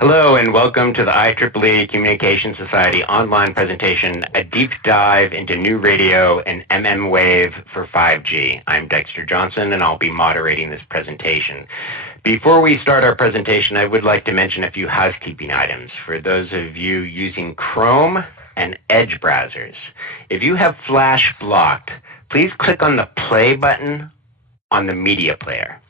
Hello and welcome to the IEEE Communication Society online presentation, a deep dive into new radio and mmWave for 5G. I'm Dexter Johnson and I'll be moderating this presentation. Before we start our presentation, I would like to mention a few housekeeping items for those of you using Chrome and Edge browsers. If you have Flash blocked, please click on the play button on the media player.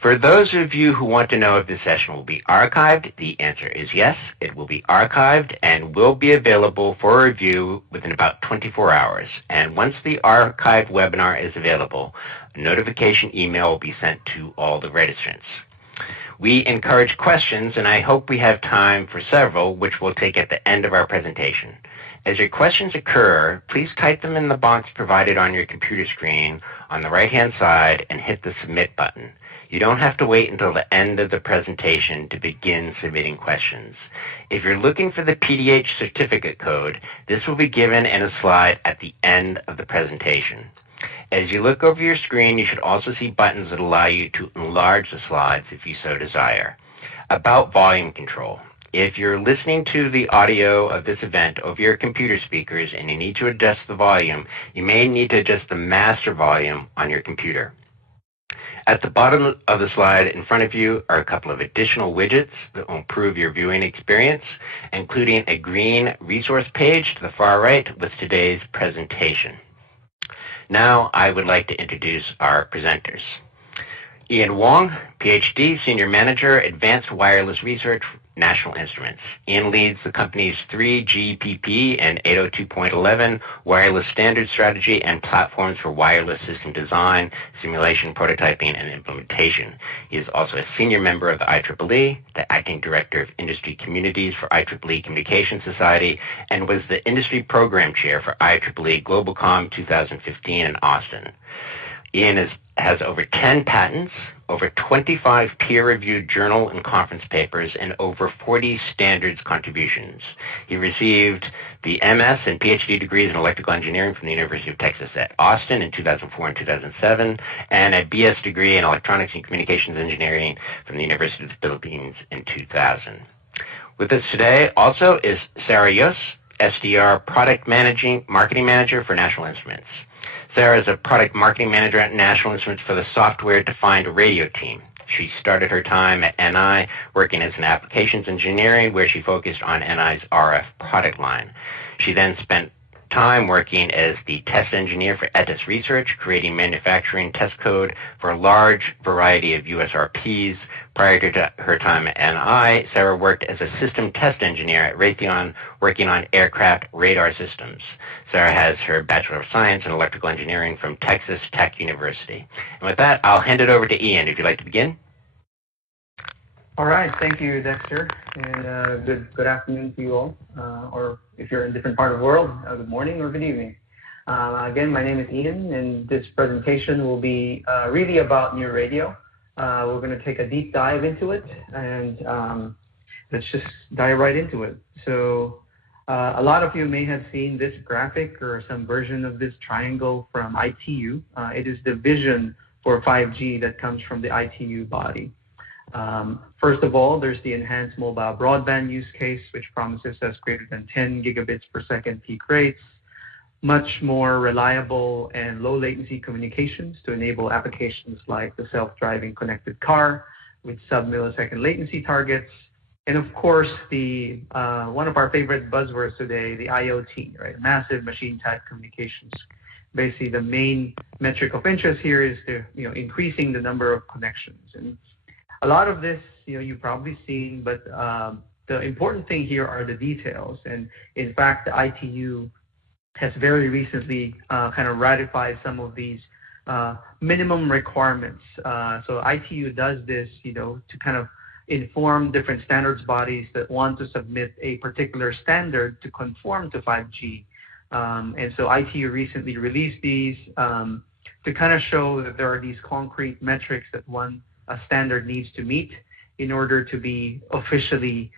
For those of you who want to know if this session will be archived, the answer is yes, it will be archived and will be available for review within about 24 hours. And once the archived webinar is available, a notification email will be sent to all the registrants. We encourage questions, and I hope we have time for several, which we'll take at the end of our presentation. As your questions occur, please type them in the box provided on your computer screen on the right-hand side and hit the submit button. You don't have to wait until the end of the presentation to begin submitting questions. If you're looking for the PDH certificate code, this will be given in a slide at the end of the presentation. As you look over your screen, you should also see buttons that allow you to enlarge the slides if you so desire. About volume control. If you're listening to the audio of this event over your computer speakers and you need to adjust the volume, you may need to adjust the master volume on your computer. At the bottom of the slide in front of you are a couple of additional widgets that will improve your viewing experience, including a green resource page to the far right with today's presentation. Now I would like to introduce our presenters. Ian Wong, PhD, Senior Manager, Advanced Wireless Research, National Instruments. Ian leads the company's 3GPP and 802.11 wireless standard strategy and platforms for wireless system design, simulation, prototyping, and implementation. He is also a senior member of the IEEE, the Acting Director of Industry Communities for IEEE Communication Society, and was the Industry Program Chair for IEEE GlobalCom 2015 in Austin. Ian has over 10 patents, over 25 peer-reviewed journal and conference papers, and over 40 standards contributions. He received the MS and PhD degrees in electrical engineering from the University of Texas at Austin in 2004 and 2007, and a BS degree in electronics and communications engineering from the University of the Philippines in 2000. With us today also is Sarah Yus, SDR Product Marketing Manager for National Instruments. Sarah is a product marketing manager at National Instruments for the software-defined radio team. She started her time at NI working as an applications engineering where she focused on NI's RF product line. She then spent time working as the test engineer for ETIS Research, creating manufacturing test code for a large variety of USRPs. Prior to her time at NI, Sarah worked as a system test engineer at Raytheon, working on aircraft radar systems. Sarah has her Bachelor of Science in Electrical Engineering from Texas Tech University. And with that, I'll hand it over to Ian. If you'd like to begin. All right, thank you, Dexter, and good afternoon to you all, or if you're in a different part of the world, good morning or good evening. Again, my name is Ian, and this presentation will be really about new radio. We're going to take a deep dive into it, and let's just dive right into it. So a lot of you may have seen this graphic or some version of this triangle from ITU. It is the vision for 5G that comes from the ITU body. First of all, there's the enhanced mobile broadband use case, which promises us greater than 10 gigabits per second peak rates, much more reliable and low latency communications to enable applications like the self-driving connected car with sub-millisecond latency targets. And of course, the one of our favorite buzzwords today, the IoT, right? Massive machine type communications. Basically, the main metric of interest here is the increasing the number of connections. And a lot of this, you've probably seen, but the important thing here are the details. And in fact, the ITU has very recently kind of ratified some of these minimum requirements. So ITU does this, to kind of inform different standards bodies that want to submit a particular standard to conform to 5G. And so ITU recently released these to kind of show that there are these concrete metrics that a standard needs to meet in order to be officially,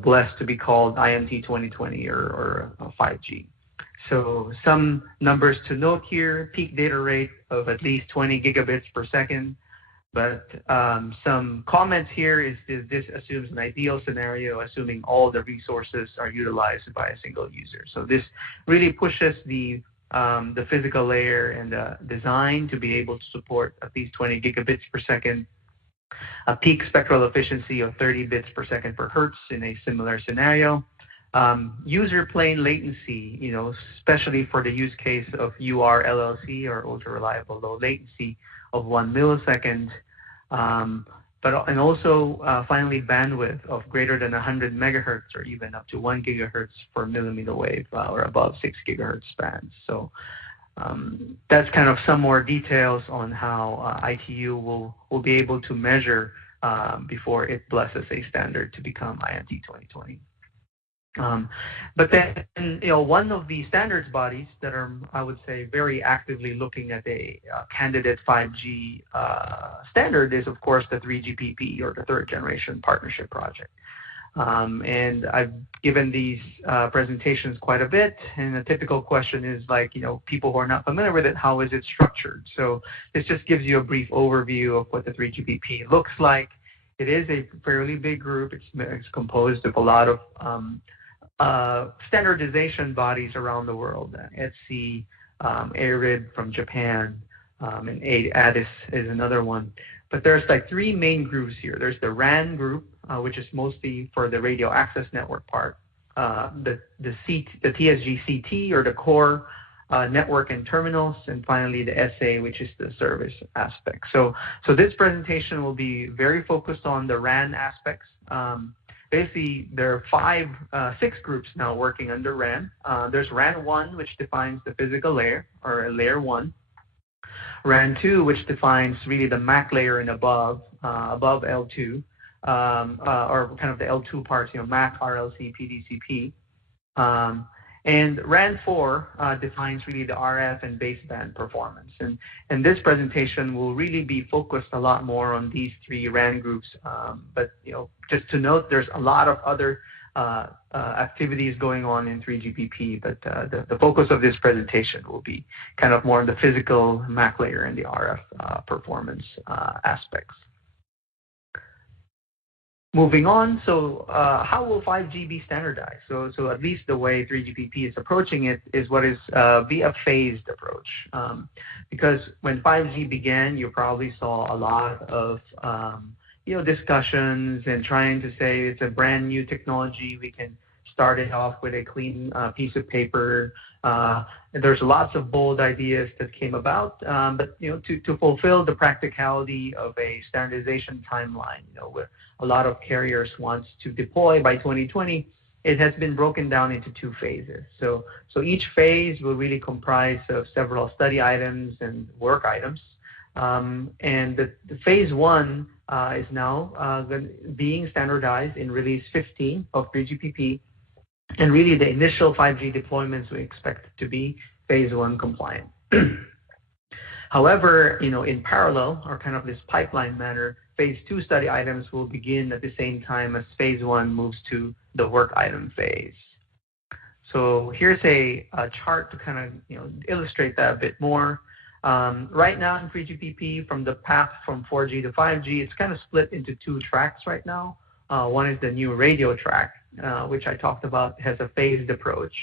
blessed to be called IMT 2020 or 5G. So some numbers to note here: peak data rate of at least 20 gigabits per second, But some comments here is this assumes an ideal scenario, assuming all the resources are utilized by a single user. So this really pushes the physical layer and the design to be able to support at least 20 gigabits per second, a peak spectral efficiency of 30 bits per second per hertz in a similar scenario. User plane latency, especially for the use case of URLLC or ultra reliable low latency of 1 millisecond. And also finally bandwidth of greater than 100 megahertz or even up to 1 gigahertz for millimeter wave or above 6 gigahertz bands. So that's kind of some more details on how ITU will be able to measure before it blesses a standard to become INT 2020. But then, one of the standards bodies that are, I would say, very actively looking at a candidate 5G standard is, of course, the 3GPP or the third generation partnership project. And I've given these presentations quite a bit, and a typical question is like, people who are not familiar with it, how is it structured? So this just gives you a brief overview of what the 3GPP looks like. It is a fairly big group. It's composed of a lot of standardization bodies around the world. FCC, ARID from Japan, and ADIS is another one. But there's like three main groups here. There's the RAN group, which is mostly for the radio access network part, the TSG-CT or the core network and terminals, and finally the SA, which is the service aspect. So this presentation will be very focused on the RAN aspects. Basically, there are 6 groups now working under RAN. There's RAN 1, which defines the physical layer, or layer 1. RAN 2, which defines really the MAC layer and above L2, or kind of the L2 parts, MAC, RLC, PDCP. And RAN 4 defines really the RF and baseband performance. And this presentation will really be focused a lot more on these 3 RAN groups. But just to note, there's a lot of other activities going on in 3GPP, but the focus of this presentation will be kind of more on the physical MAC layer and the RF performance aspects. Moving on, so how will 5G be standardized? So at least the way 3GPP is approaching it is what is via phased approach. Because when 5G began, you probably saw a lot of discussions and trying to say it's a brand new technology. We can start it off with a clean piece of paper. There's lots of bold ideas that came about, but to fulfill the practicality of a standardization timeline, where a lot of carriers wants to deploy by 2020, it has been broken down into 2 phases. So each phase will really comprise of several study items and work items. And the phase 1 is now being standardized in release 15 of 3GPP. And really the initial 5G deployments we expect to be phase 1 compliant. However, in parallel, or kind of this pipeline manner, phase 2 study items will begin at the same time as phase 1 moves to the work item phase. So here's a chart to kind of illustrate that a bit more. Right now in 3GPP, from the path from 4G to 5G, it's kind of split into 2 tracks right now. One is the new radio track, which I talked about, has a phased approach.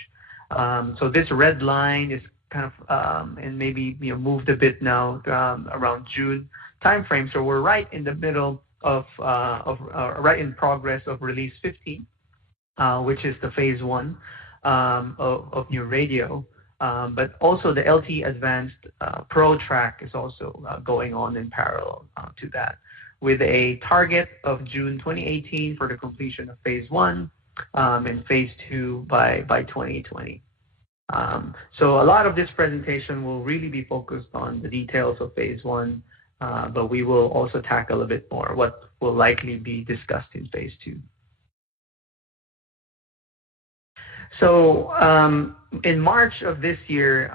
So this red line is kind of, and maybe moved a bit now around June timeframe. So we're right in the middle of right in progress of release 15, which is the phase 1 of new radio. But also the LTE Advanced Pro track is also going on in parallel to that, with a target of June 2018 for the completion of phase 1 and phase 2 by 2020. So a lot of this presentation will really be focused on the details of phase 1, but we will also tackle a bit more what will likely be discussed in phase 2. So in March of this year,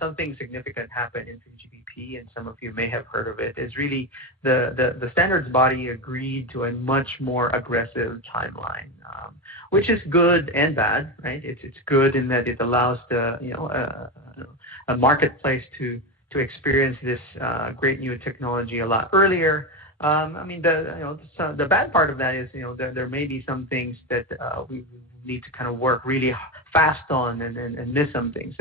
something significant happened in 3GPP, and some of you may have heard of it. Is really the standards body agreed to a much more aggressive timeline, which is good and bad, right? It's good in that it allows the a marketplace to experience this great new technology a lot earlier. I mean, the bad part of that is, there may be some things that we need to kind of work really fast on and miss some things.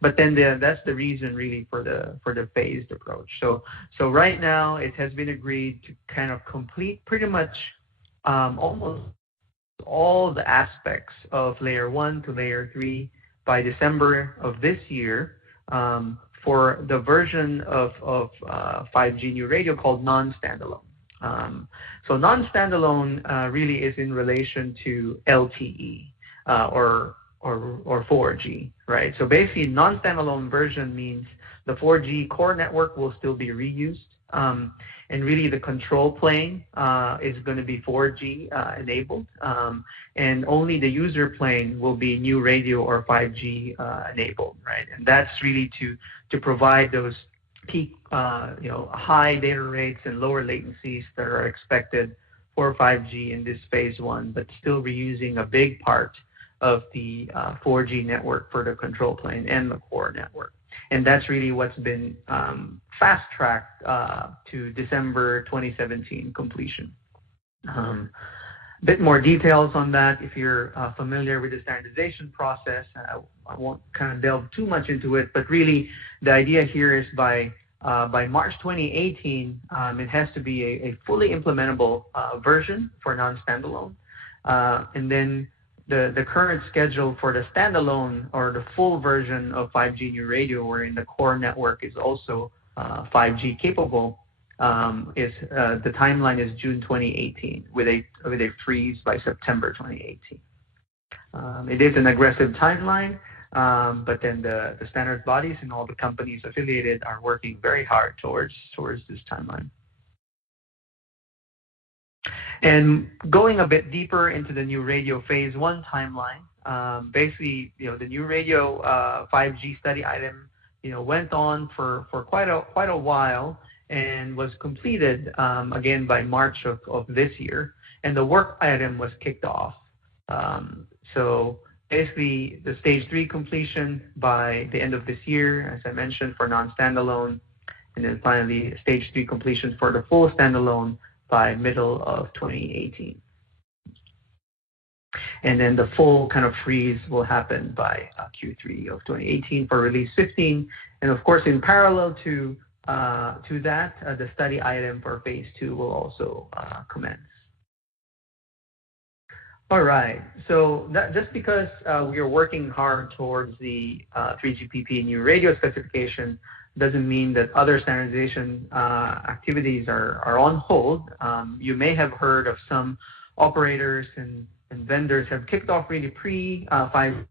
But then that's the reason really for the phased approach. So right now it has been agreed to kind of complete pretty much almost all the aspects of layer 1 to layer 3 by December of this year for the version of 5G new radio called non-standalone. So non-standalone really is in relation to LTE or 4G, right? So basically, non-standalone version means the 4G core network will still be reused, and really the control plane is going to be 4G enabled, and only the user plane will be new radio or 5G enabled, right? And that's really to provide those peak, high data rates and lower latencies that are expected for 5G in this phase 1, but still reusing a big part of the 4G network for the control plane and the core network. And that's really what's been fast-tracked to December 2017 completion. A bit more details on that if you're familiar with the standardization process. I won't kind of delve too much into it, but really the idea here is by March 2018, it has to be a fully implementable version for non-standalone. And then the current schedule for the standalone or the full version of 5G new radio, wherein the core network is also 5G capable, the timeline is June 2018 with a freeze by September 2018. It is an aggressive timeline, but then the standards bodies and all the companies affiliated are working very hard towards this timeline. And going a bit deeper into the new radio phase 1 timeline, basically, the new radio 5G study item, went on for quite a while and was completed again by March of this year, and the work item was kicked off. So basically, the stage 3 completion by the end of this year, as I mentioned, for non-standalone, and then finally stage 3 completion for the full standalone by middle of 2018. And then the full kind of freeze will happen by Q3 of 2018 for release 15. And of course, in parallel to that, the study item for phase 2 will also commence. All right, so just because we are working hard towards the 3GPP new radio specification doesn't mean that other standardization activities are on hold. You may have heard of some operators and vendors have kicked off really pre-5G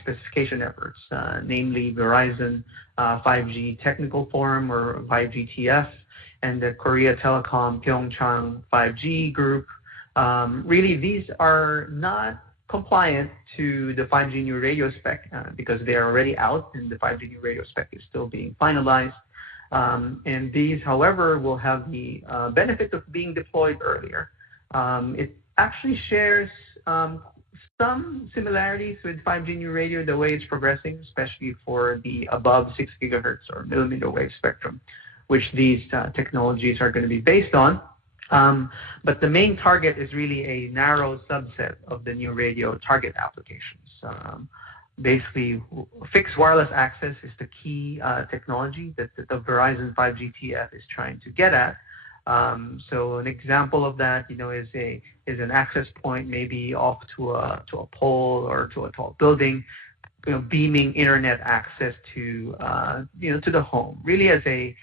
specification efforts, namely Verizon 5G Technical Forum or 5GTF, and the Korea Telecom Pyeongchang 5G group. Really, these are not compliant to the 5G new radio spec because they are already out and the 5G new radio spec is still being finalized. And these, however, will have the benefit of being deployed earlier. It actually shares some similarities with 5G new radio, the way it's progressing, especially for the above 6 gigahertz or millimeter wave spectrum, which these technologies are going to be based on. But the main target is really a narrow subset of the new radio target applications. Basically, fixed wireless access is the key technology that the Verizon 5GTF is trying to get at. So an example of that, is an access point maybe off to a pole or to a tall building, beaming internet access to to the home, really as a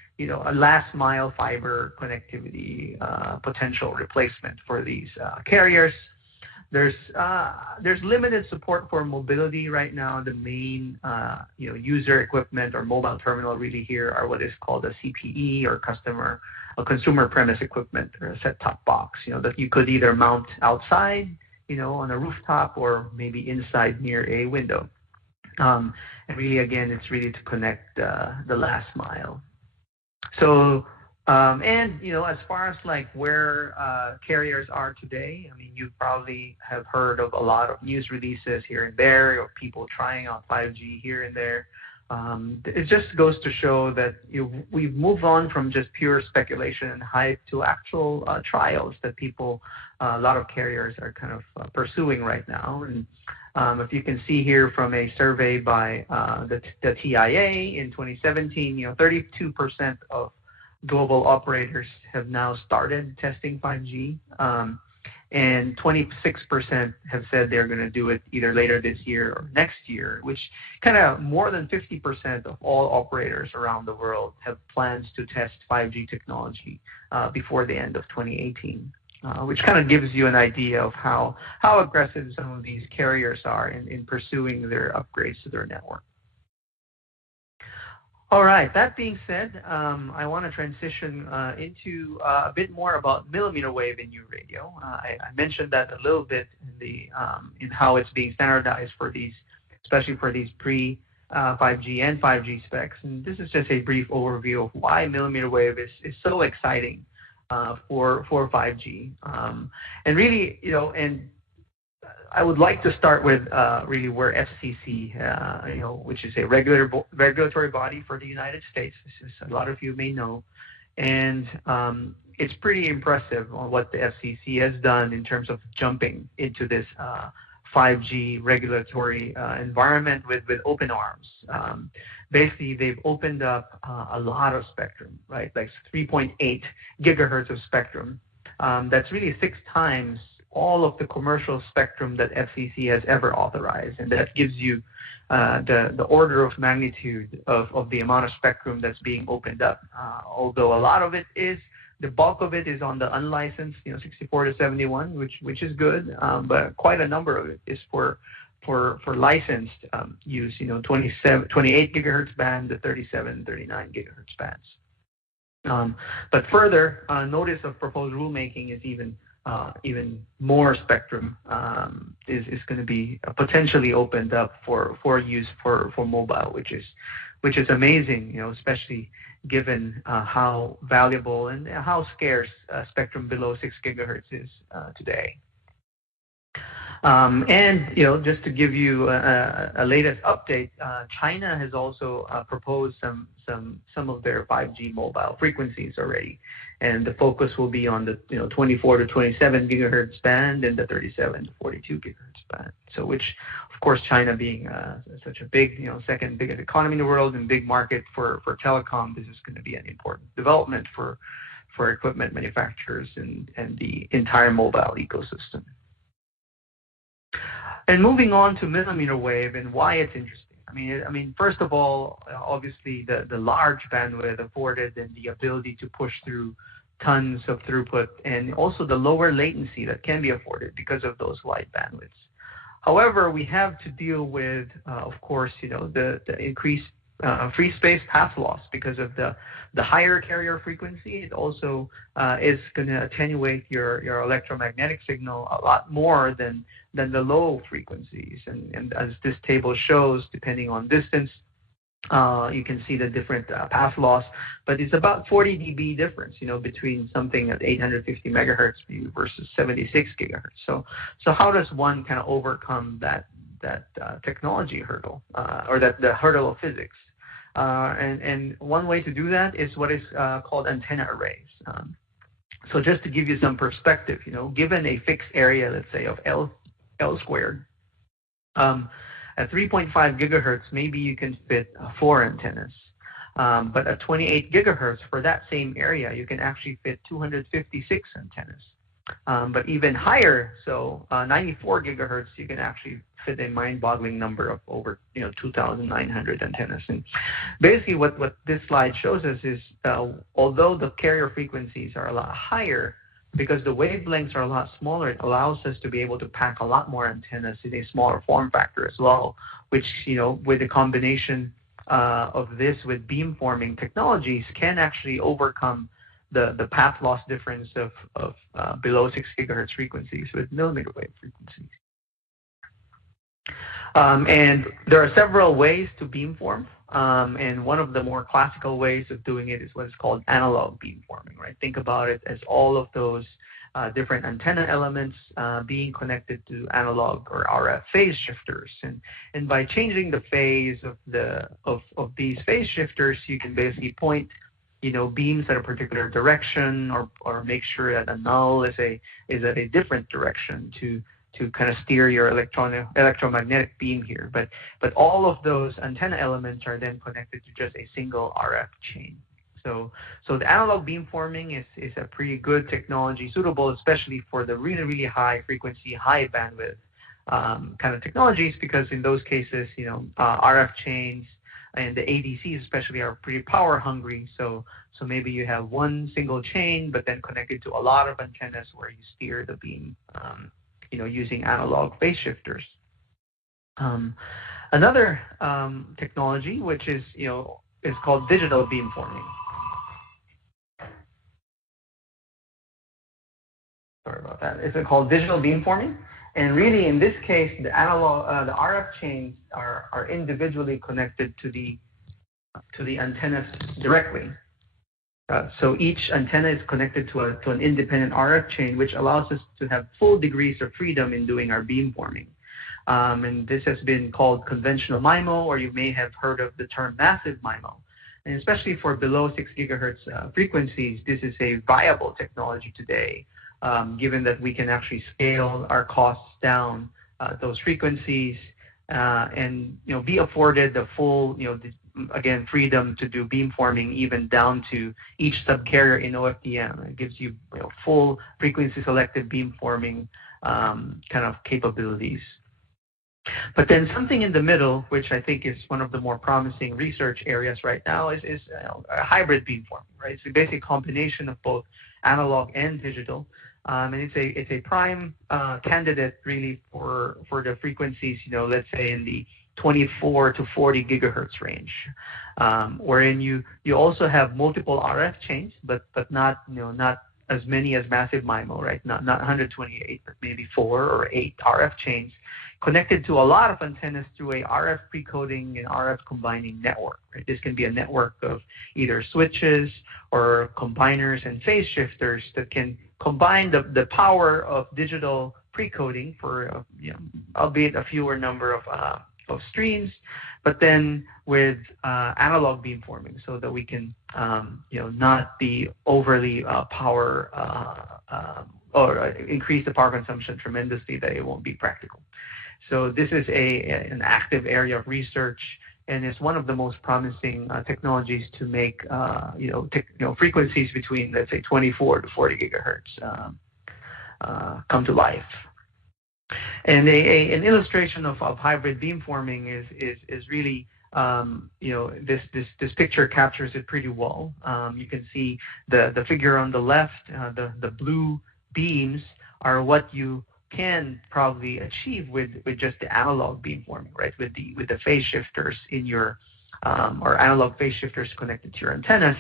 last mile fiber connectivity potential replacement for these carriers. There's limited support for mobility right now. The main user equipment or mobile terminal really here are what is called a CPE or consumer premise equipment or a set-top box. That you could either mount outside, on a rooftop or maybe inside near a window. And really, again, it's really to connect the last mile. So, as far as like where carriers are today, I mean, you probably have heard of a lot of news releases here and there, or people trying out 5G here and there. It just goes to show that we've moved on from just pure speculation and hype to actual trials that people, a lot of carriers are kind of pursuing right now. And if you can see here from a survey by the TIA in 2017, 32% of global operators have now started testing 5G. And 26% have said they're going to do it either later this year or next year, which kind of more than 50% of all operators around the world have plans to test 5G technology before the end of 2018, which kind of gives you an idea of how aggressive some of these carriers are in pursuing their upgrades to their network. All right, that being said, I want to transition into a bit more about millimeter wave in new radio. I mentioned that a little bit in how it's being standardized for these, especially for these pre-5G and 5G specs. And this is just a brief overview of why millimeter wave is so exciting for 5G. And really, and I would like to start with really where FCC, which is a regulatory body for the United States. This is, a lot of you may know, and it's pretty impressive on what the FCC has done in terms of jumping into this 5G regulatory environment with open arms. Basically, they've opened up a lot of spectrum, right? Like 3.8 gigahertz of spectrum. That's really 6 times all of the commercial spectrum that FCC has ever authorized, and that gives you the order of magnitude of the amount of spectrum that's being opened up. Although a lot of it is, the bulk of it is on the unlicensed, 64 to 71, which is good, but quite a number of it is for licensed use, 28 gigahertz band to 37, 39 gigahertz bands. But further, notice of proposed rulemaking is even more spectrum is going to be potentially opened up for use for mobile, which is amazing, especially given how valuable and how scarce spectrum below 6 gigahertz is today. And just to give you a latest update, China has also proposed some of their 5G mobile frequencies already, and the focus will be on the 24 to 27 gigahertz band and the 37 to 42 gigahertz band. So, which of course, China being such a big, second biggest economy in the world and big market for telecom, this is going to be an important development for equipment manufacturers and the entire mobile ecosystem. And moving on to millimeter wave and why it's interesting. I mean, first of all, obviously the large bandwidth afforded and the ability to push through tons of throughput, and also the lower latency that can be afforded because of those wide bandwidths. However, we have to deal with, of course, the increased free space path loss because of the higher carrier frequency. It also is going to attenuate your electromagnetic signal a lot more than the low frequencies. And as this table shows, depending on distance, you can see the different path loss, but it's about 40 dB difference, between something at 850 megahertz versus 76 gigahertz. So how does one kind of overcome that technology hurdle, or the hurdle of physics? And one way to do that is what is called antenna arrays. So just to give you some perspective, given a fixed area, let's say of L squared, at 3.5 gigahertz, maybe you can fit 4 antennas. But at 28 gigahertz, for that same area, you can actually fit 256 antennas. But even higher, so 94 gigahertz, you can actually fit a mind-boggling number of over 2,900 antennas. And basically, what this slide shows us is, although the carrier frequencies are a lot higher, because the wavelengths are a lot smaller, it allows us to be able to pack a lot more antennas in a smaller form factor as well, which, with the combination of this with beamforming technologies, can actually overcome the path loss difference of below 6 gigahertz frequencies with millimeter wave frequencies. And there are several ways to beamform. And one of the more classical ways of doing it is what is called analog beamforming, right? Think about it as all of those different antenna elements being connected to analog or RF phase shifters, and by changing the phase of these phase shifters, you can basically point beams at a particular direction, or make sure that a null is at a different direction to kind of steer your electromagnetic beam here. But all of those antenna elements are then connected to just a single RF chain. So the analog beamforming is a pretty good technology, suitable especially for the really, really high frequency, high bandwidth kind of technologies, because in those cases, RF chains and the ADCs especially are pretty power hungry. So maybe you have one single chain, but then connected to a lot of antennas where you steer the beam, using analog phase shifters. Another technology, which is called digital beamforming. Sorry about that. It's called digital beamforming, and really in this case, the RF chains are individually connected to the antennas directly. So each antenna is connected to an independent RF chain, which allows us to have full degrees of freedom in doing our beamforming. And this has been called conventional MIMO, or you may have heard of the term massive MIMO. And especially for below 6 gigahertz frequencies, this is a viable technology today, given that we can actually scale our costs down those frequencies, and be afforded the full, again, freedom to do beamforming even down to each subcarrier in OFDM. It gives you, full frequency selective beamforming kind of capabilities. But then something in the middle, which I think is one of the more promising research areas right now, is a hybrid beamforming, right? It's basically a combination of both analog and digital. And it's a prime candidate really for the frequencies, let's say in the 24 to 40 gigahertz range, wherein you also have multiple RF chains, but not as many as massive MIMO, right? Not 128, but maybe 4 or 8 RF chains connected to a lot of antennas through a RF precoding and RF combining network. Right? This can be a network of either switches or combiners and phase shifters that can combine the power of digital precoding for albeit a fewer number of streams, but then with analog beamforming, so that we can not be overly power or increase the power consumption tremendously that it won't be practical. So this is an active area of research, and it's one of the most promising technologies to make frequencies between, let's say, 24 to 40 gigahertz come to life. And an illustration of hybrid beamforming is really this picture captures it pretty well. You can see the figure on the left. The blue beams are what you can probably achieve with just the analog beamforming, right? With the phase shifters in your or analog phase shifters connected to your antennas,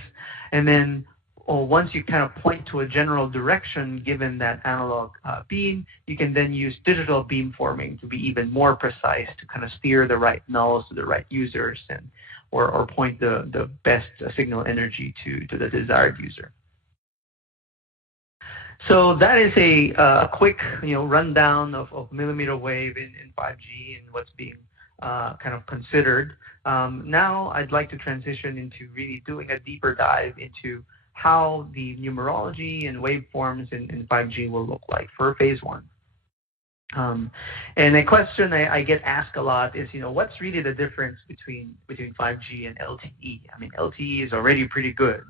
and then once you kind of point to a general direction given that analog beam, you can then use digital beamforming to be even more precise, to kind of steer the right nulls to the right users, and or point the best signal energy to the desired user. So that is a quick rundown of millimeter wave in 5G and what's being kind of considered. Now I'd like to transition into really doing a deeper dive into how the numerology and waveforms in 5G will look like for phase 1. And a question I get asked a lot is, what's really the difference between 5G and LTE? I mean, LTE is already pretty good.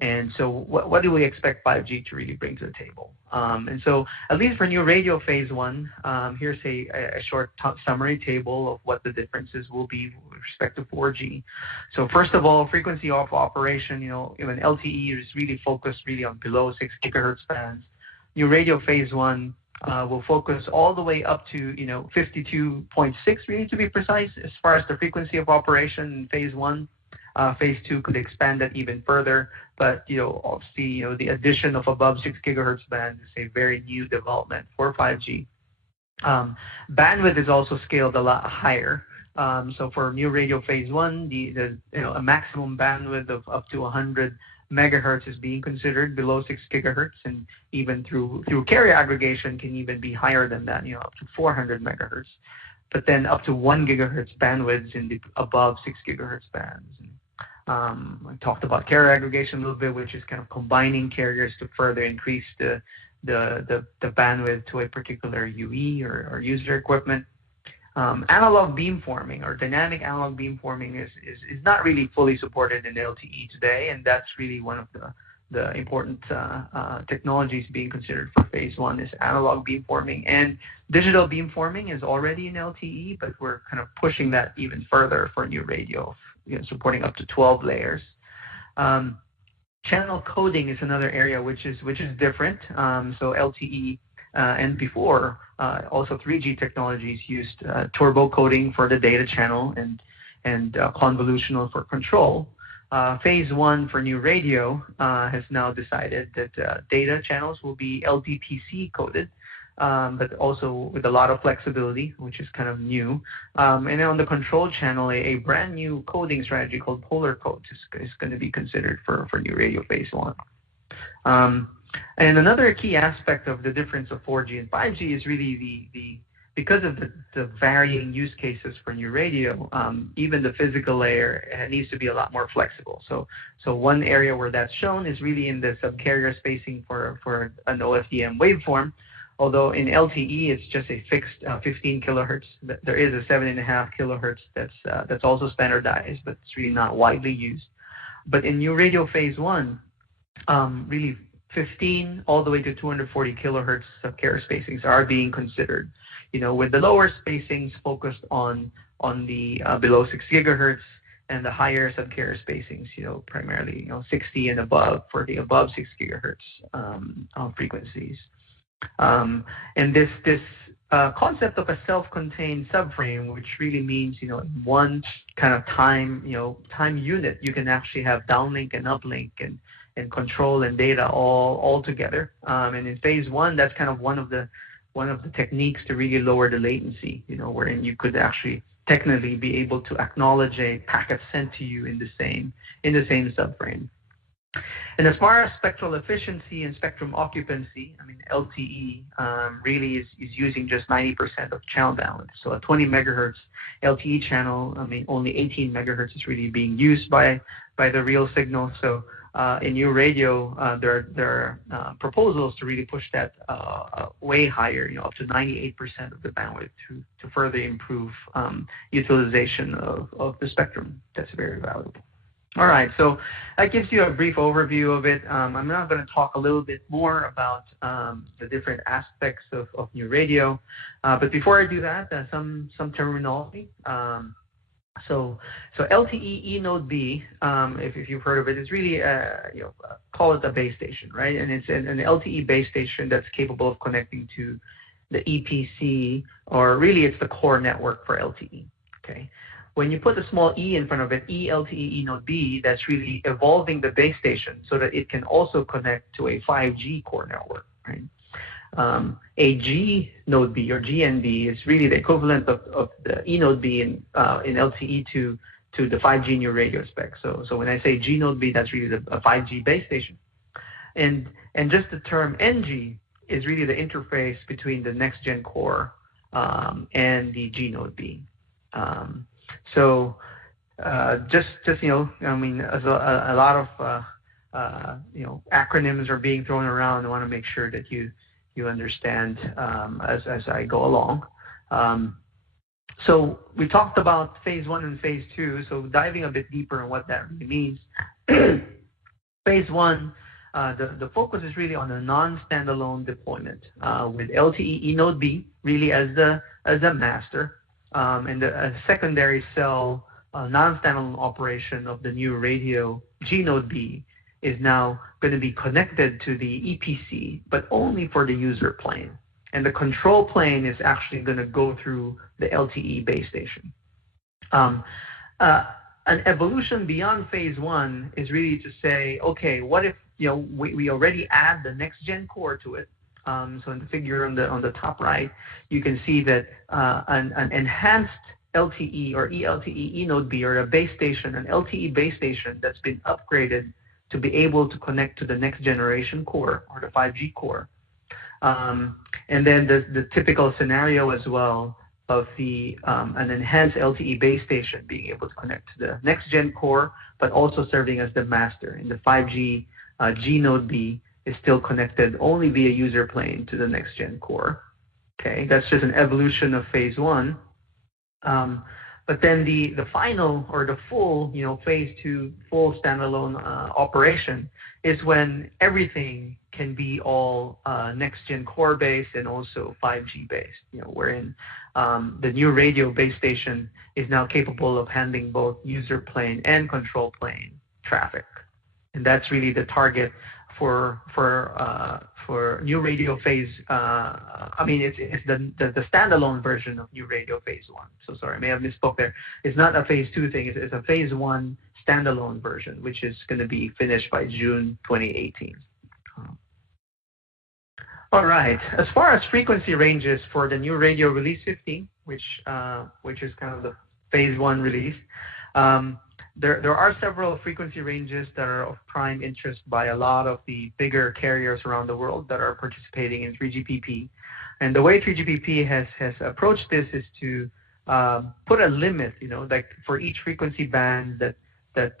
And so what do we expect 5G to really bring to the table? And so at least for new radio phase 1, here's a short summary table of what the differences will be with respect to 4G. So first of all, frequency of operation, even LTE is really focused on below 6 gigahertz bands. New radio phase 1 will focus all the way up to 52.6, really, to be precise, as far as the frequency of operation in phase 1. Phase 2 could expand that even further, but obviously the addition of above 6 gigahertz band is a very new development for 5G. Bandwidth is also scaled a lot higher. So for new radio phase 1, a maximum bandwidth of up to 100 megahertz is being considered below 6 gigahertz, and even through carrier aggregation can even be higher than that, up to 400 megahertz, but then up to 1 gigahertz bandwidths in the above 6 gigahertz bands. I talked about carrier aggregation a little bit, which is kind of combining carriers to further increase the bandwidth to a particular UE or user equipment. Analog beamforming or dynamic analog beamforming is not really fully supported in LTE today, and that's really one of the important technologies being considered for phase 1 is analog beamforming. And digital beamforming is already in LTE, but we're kind of pushing that even further for new radio, supporting up to 12 layers. Channel coding is another area which is different. So LTE and before also 3G technologies used turbo coding for the data channel and convolutional for control. Phase 1 for new radio has now decided that data channels will be LDPC coded, but also with a lot of flexibility, which is kind of new. And then on the control channel, a brand new coding strategy called polar code is going to be considered for new radio phase 1. And another key aspect of the difference of 4G and 5G is really because of the varying use cases for new radio, even the physical layer needs to be a lot more flexible. So one area where that's shown is really in the subcarrier spacing for an OFDM waveform. Although in LTE it's just a fixed 15 kilohertz. There is a 7.5 kilohertz that's also standardized, but it's really not widely used. But in new radio phase 1, really 15 all the way to 240 kilohertz subcarrier spacings are being considered. With the lower spacings focused on the below 6 gigahertz and the higher subcarrier spacings, primarily 60 and above for the above 6 gigahertz frequencies. And this concept of a self-contained subframe, which really means in one kind of time unit, you can actually have downlink and uplink and control and data all together. And in phase 1, that's kind of one of the techniques to really lower the latency, wherein you could actually technically be able to acknowledge a packet sent to you in the same subframe. And as far as spectral efficiency and spectrum occupancy, LTE really is using just 90% of channel bandwidth. So a 20 megahertz LTE channel, only 18 megahertz is really being used by the real signal. So in new radio, there are proposals to really push that way higher, up to 98% of the bandwidth to further improve utilization of the spectrum. That's very valuable. All right, so that gives you a brief overview of it. I'm now going to talk a little bit more about the different aspects of new radio. But before I do that, some terminology. So LTE node B, if you've heard of it, is really call it a base station, right? And it's an LTE base station that's capable of connecting to the EPC, or really it's the core network for LTE. Okay. When you put a small e in front of it, LTE node B, that's really evolving the base station so that it can also connect to a 5G core network, right? A G node B or GNB is really the equivalent of the E node B in LTE to the 5G new radio spec. So when I say G node B, that's really a 5G base station. And just the term NG is really the interface between the next gen core and the G node B. So just as a lot of acronyms are being thrown around, I want to make sure that you understand as I go along. So we talked about phase 1 and phase 2. So diving a bit deeper on what that really means. Phase 1, the focus is really on a non-standalone deployment with LTE node B really as the master. And a secondary cell non-standalone operation of the new radio G node B is now going to be connected to the EPC, but only for the user plane. And the control plane is actually going to go through the LTE base station. An evolution beyond phase 1 is really to say, okay, what if we already add the next gen core to it? So in the figure on the top right, you can see that an enhanced LTE or ELTE node B, or a base station, an LTE base station that's been upgraded to be able to connect to the next generation core or the 5G core. And then the typical scenario as well of an enhanced LTE base station being able to connect to the next gen core, but also serving as the master. And the 5G G node B is still connected only via user plane to the next gen core. Okay, that's just an evolution of phase one. But then the final or the full, phase two, full standalone operation is when everything can be all next-gen core based and also 5G based. Wherein the new radio base station is now capable of handling both user plane and control plane traffic, and that's really the target for new radio phase. It's the standalone version of new radio phase one. So sorry, I may have misspoke there. It's not a phase two thing. It's a phase one standalone version, which is going to be finished by June 2018. All right. As far as frequency ranges for the new radio release 15, which is kind of the phase one release, there are several frequency ranges that are of prime interest by a lot of the bigger carriers around the world that are participating in 3GPP. And the way 3GPP has approached this is to put a limit, like for each frequency band that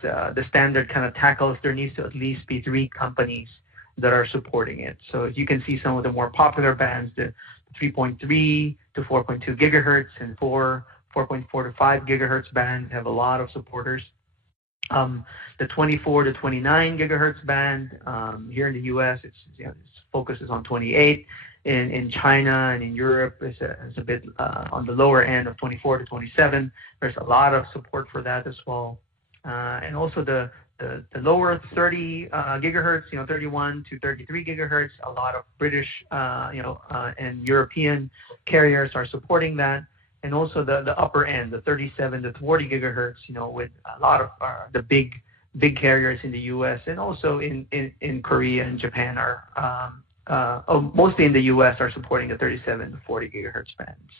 the standard kind of tackles, there needs to at least be 3 companies that are supporting it. So you can see some of the more popular bands, the 3.3 to 4.2 gigahertz and 4.4 to 5 gigahertz bands have a lot of supporters. The 24 to 29 gigahertz band here in the U.S. Its focus is on 28. In China and in Europe, it's a bit on the lower end of 24 to 27. There's a lot of support for that as well, and also the lower 30 gigahertz, 31 to 33 gigahertz. A lot of British, and European carriers are supporting that. And also the upper end, the 37 to 40 gigahertz, with a lot of the big carriers in the U.S. and also in Korea and Japan mostly in the U.S. are supporting the 37 to 40 gigahertz bands.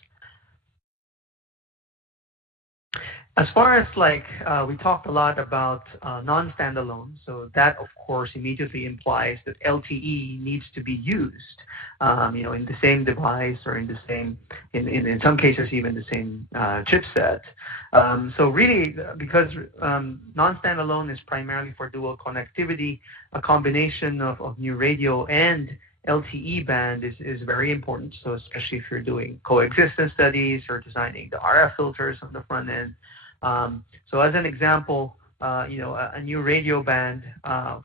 As far as we talked a lot about non-standalone, so that of course immediately implies that LTE needs to be used, in the same device or in some cases even the same chipset. So really, because non-standalone is primarily for dual connectivity, a combination of new radio and LTE band is very important. So especially if you're doing coexistence studies or designing the RF filters on the front end. So as an example, a new radio band,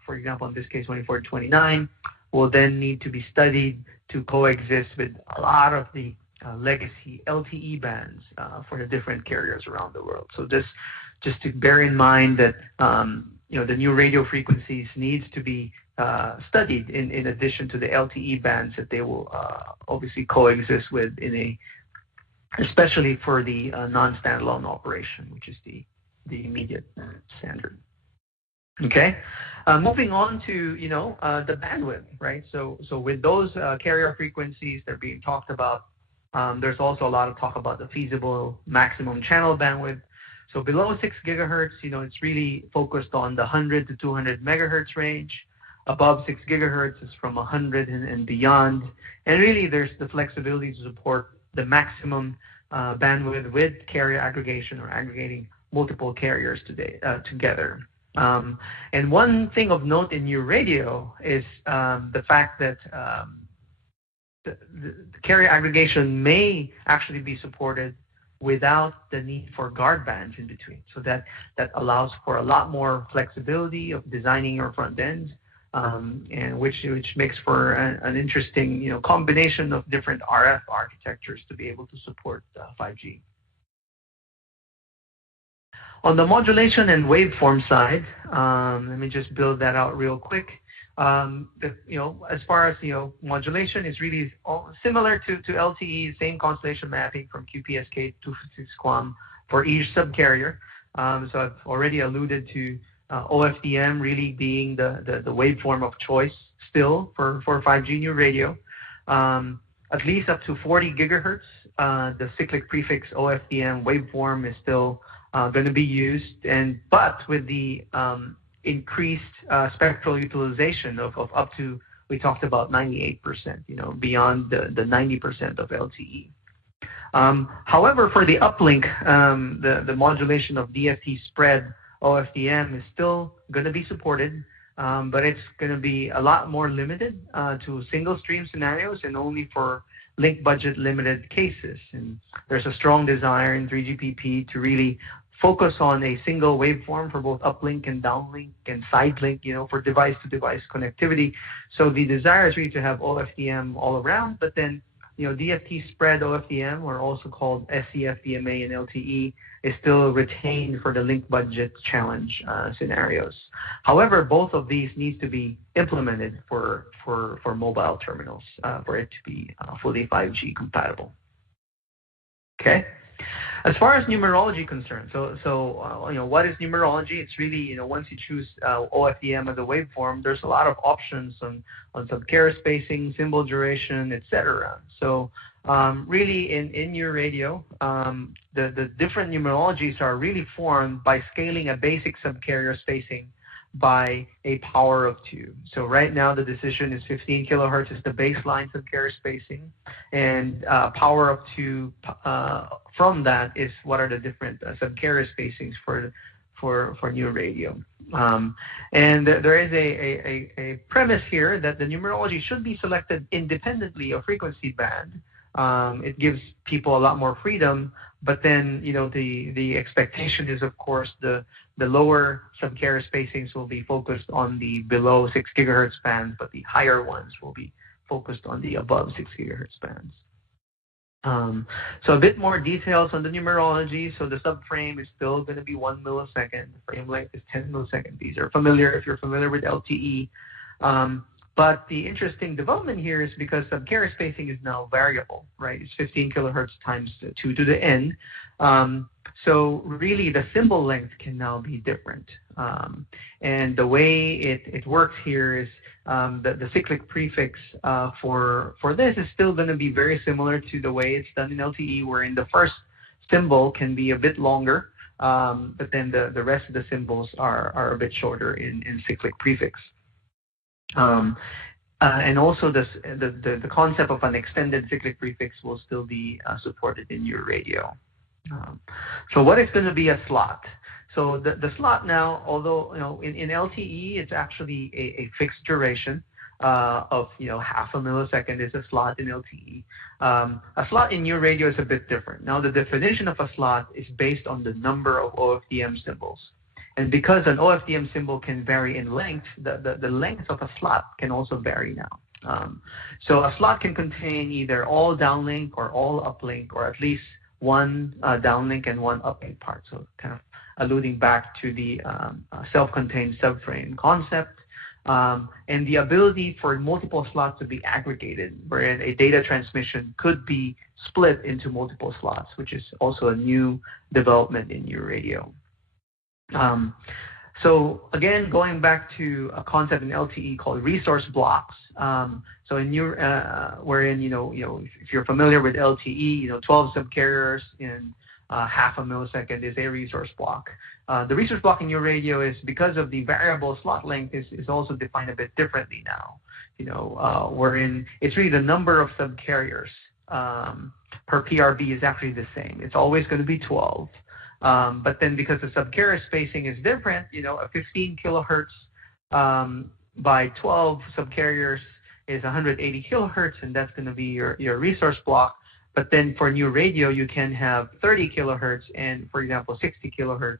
for example, in this case, 24 to 29, will then need to be studied to coexist with a lot of the legacy LTE bands for the different carriers around the world. So just to bear in mind that the new radio frequencies needs to be studied in addition to the LTE bands that they will obviously coexist with especially for the non-standalone operation, which is the immediate standard. Okay, moving on to the bandwidth, right? So with those carrier frequencies that are being talked about, there's also a lot of talk about the feasible maximum channel bandwidth. So below 6 gigahertz, it's really focused on the 100 to 200 megahertz range. Above 6 gigahertz is from 100 and beyond. And really, there's the flexibility to support the maximum bandwidth with carrier aggregation or aggregating multiple carriers together. And one thing of note in new radio is the fact that the carrier aggregation may actually be supported without the need for guard bands in between. So that allows for a lot more flexibility of designing your front ends, and which makes for an interesting combination of different RF architectures to be able to support 5G. On the modulation and waveform side, let me just build that out real quick. As far as modulation is really similar to LTE, same constellation mapping from QPSK 256 QAM for each subcarrier. So I've already alluded to OFDM really being the waveform of choice still for 5G new radio. At least up to 40 gigahertz, the cyclic prefix OFDM waveform is still going to be used, but with the increased spectral utilization of up to, we talked about 98%, beyond the 90% of LTE. However, for the uplink, the modulation of DFT spread OFDM is still going to be supported, but it's going to be a lot more limited to single stream scenarios and only for link budget limited cases. And there's a strong desire in 3GPP to really focus on a single waveform for both uplink and downlink and sidelink, for device-to-device connectivity. So the desire is really to have OFDM all around, but then, DFT spread OFDM, or also called SCFDMA and LTE, is still retained for the link budget challenge scenarios. However, both of these need to be implemented for mobile terminals for it to be fully 5G compatible. Okay. As far as numerology concerned, what is numerology? It's really, once you choose OFDM as a waveform, there's a lot of options on subcarrier spacing, symbol duration, etc. So really in your radio, the different numerologies are really formed by scaling a basic subcarrier spacing by a power of 2. So right now the decision is 15 kilohertz is the baseline subcarrier spacing, and power of 2 from that is what are the different subcarrier spacings for new radio. And there is a premise here that the numerology should be selected independently of frequency band. It gives people a lot more freedom, but then the expectation is, of course, the lower subcarrier spacings will be focused on the below 6 gigahertz bands, but the higher ones will be focused on the above 6 gigahertz bands. So a bit more details on the numerology. So the subframe is still going to be 1 millisecond. The frame length is 10 milliseconds. These are familiar if you're familiar with LTE. But the interesting development here is because subcarrier spacing is now variable, right? It's 15 kilohertz times 2 to the n. So really the symbol length can now be different. And the way it works here is the cyclic prefix for this is still going to be very similar to the way it's done in LTE, wherein the first symbol can be a bit longer, but then the rest of the symbols are a bit shorter in cyclic prefix. And also the concept of an extended cyclic prefix will still be supported in your radio. So what is going to be a slot? So the slot now, although in LTE it's actually a fixed duration of half a millisecond is a slot in LTE. A slot in your radio is a bit different. Now the definition of a slot is based on the number of OFDM symbols. And because an OFDM symbol can vary in length, the length of a slot can also vary now. So a slot can contain either all downlink or all uplink, or at least one downlink and one uplink part. So kind of alluding back to the self-contained subframe concept. And the ability for multiple slots to be aggregated, wherein a data transmission could be split into multiple slots, which is also a new development in your radio. So again, going back to a concept in LTE called resource blocks. So in your, wherein if you're familiar with LTE, 12 subcarriers in half a millisecond is a resource block. The resource block in your radio is, because of the variable slot length, is also defined a bit differently now. Wherein it's really the number of subcarriers per PRB is actually the same. It's always going to be 12. But then because the subcarrier spacing is different, a 15 kilohertz by 12 subcarriers is 180 kilohertz, and that's going to be your resource block. But then for new radio, you can have 30 kilohertz and, for example, 60 kilohertz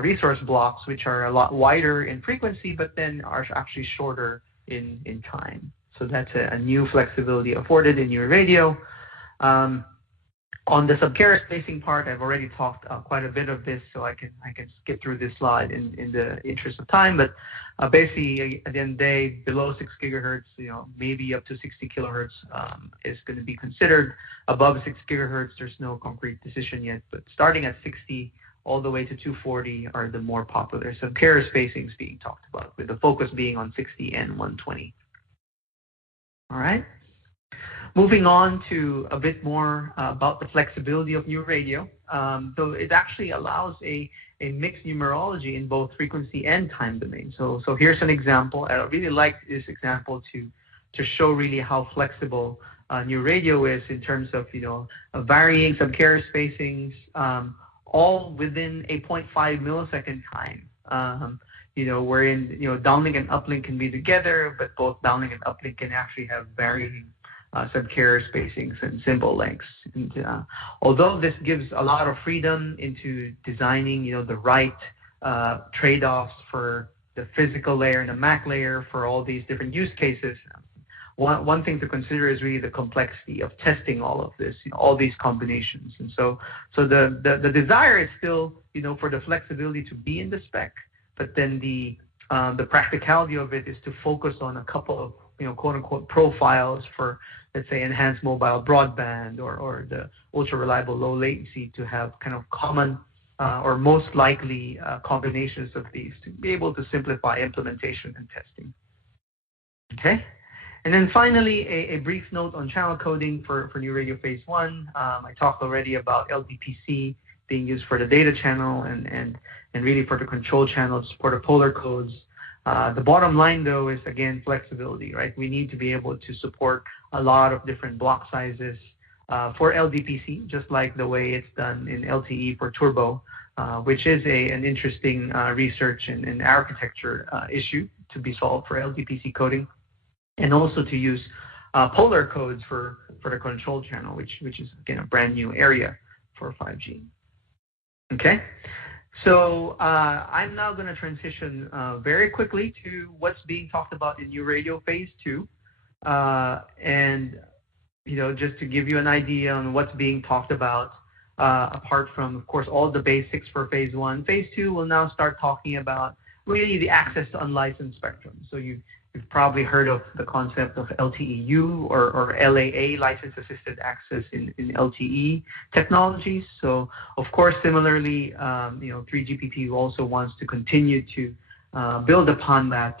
resource blocks, which are a lot wider in frequency, but then are actually shorter in time. So that's a new flexibility afforded in your radio. On the subcarrier spacing part, I've already talked quite a bit of this, so I can skip through this slide in the interest of time. But basically, at the end of the day, below 6 gigahertz, maybe up to 60 kilohertz is going to be considered. Above 6 gigahertz, there's no concrete decision yet. But starting at 60 all the way to 240 are the more popular subcarrier spacings being talked about, with the focus being on 60 and 120. All right. Moving on to a bit more about the flexibility of new radio. So it actually allows a mixed numerology in both frequency and time domain. So here's an example. I really like this example to show really how flexible new radio is in terms of, varying subcarrier spacings, all within a 0.5 millisecond time. Wherein, downlink and uplink can be together, but both downlink and uplink can actually have varying subcarrier spacings and symbol lengths. And although this gives a lot of freedom into designing, the right trade-offs for the physical layer and the MAC layer for all these different use cases, one thing to consider is really the complexity of testing all of this, all these combinations. And so the desire is still, for the flexibility to be in the spec, but then the practicality of it is to focus on a couple of, quote-unquote profiles for, let's say, enhanced mobile broadband or the ultra-reliable low latency to have kind of common or most likely combinations of these to be able to simplify implementation and testing. Okay. And then finally, a brief note on channel coding for new radio phase 1. I talked already about LDPC being used for the data channel and really for the control channel to support the polar codes. The bottom line, though, is, again, flexibility, right? We need to be able to support a lot of different block sizes for LDPC, just like the way it's done in LTE for turbo, which is an interesting research and architecture issue to be solved for LDPC coding, and also to use polar codes for the control channel, which is, again, a brand new area for 5G. Okay. So I'm now going to transition very quickly to what's being talked about in new radio phase 2. And, just to give you an idea on what's being talked about, apart from, of course, all the basics for phase 1, phase 2 will now start talking about really the access to unlicensed spectrum. So you've probably heard of the concept of LTE-U or LAA, license-assisted access in LTE technologies. So, of course, similarly, 3GPP also wants to continue to build upon that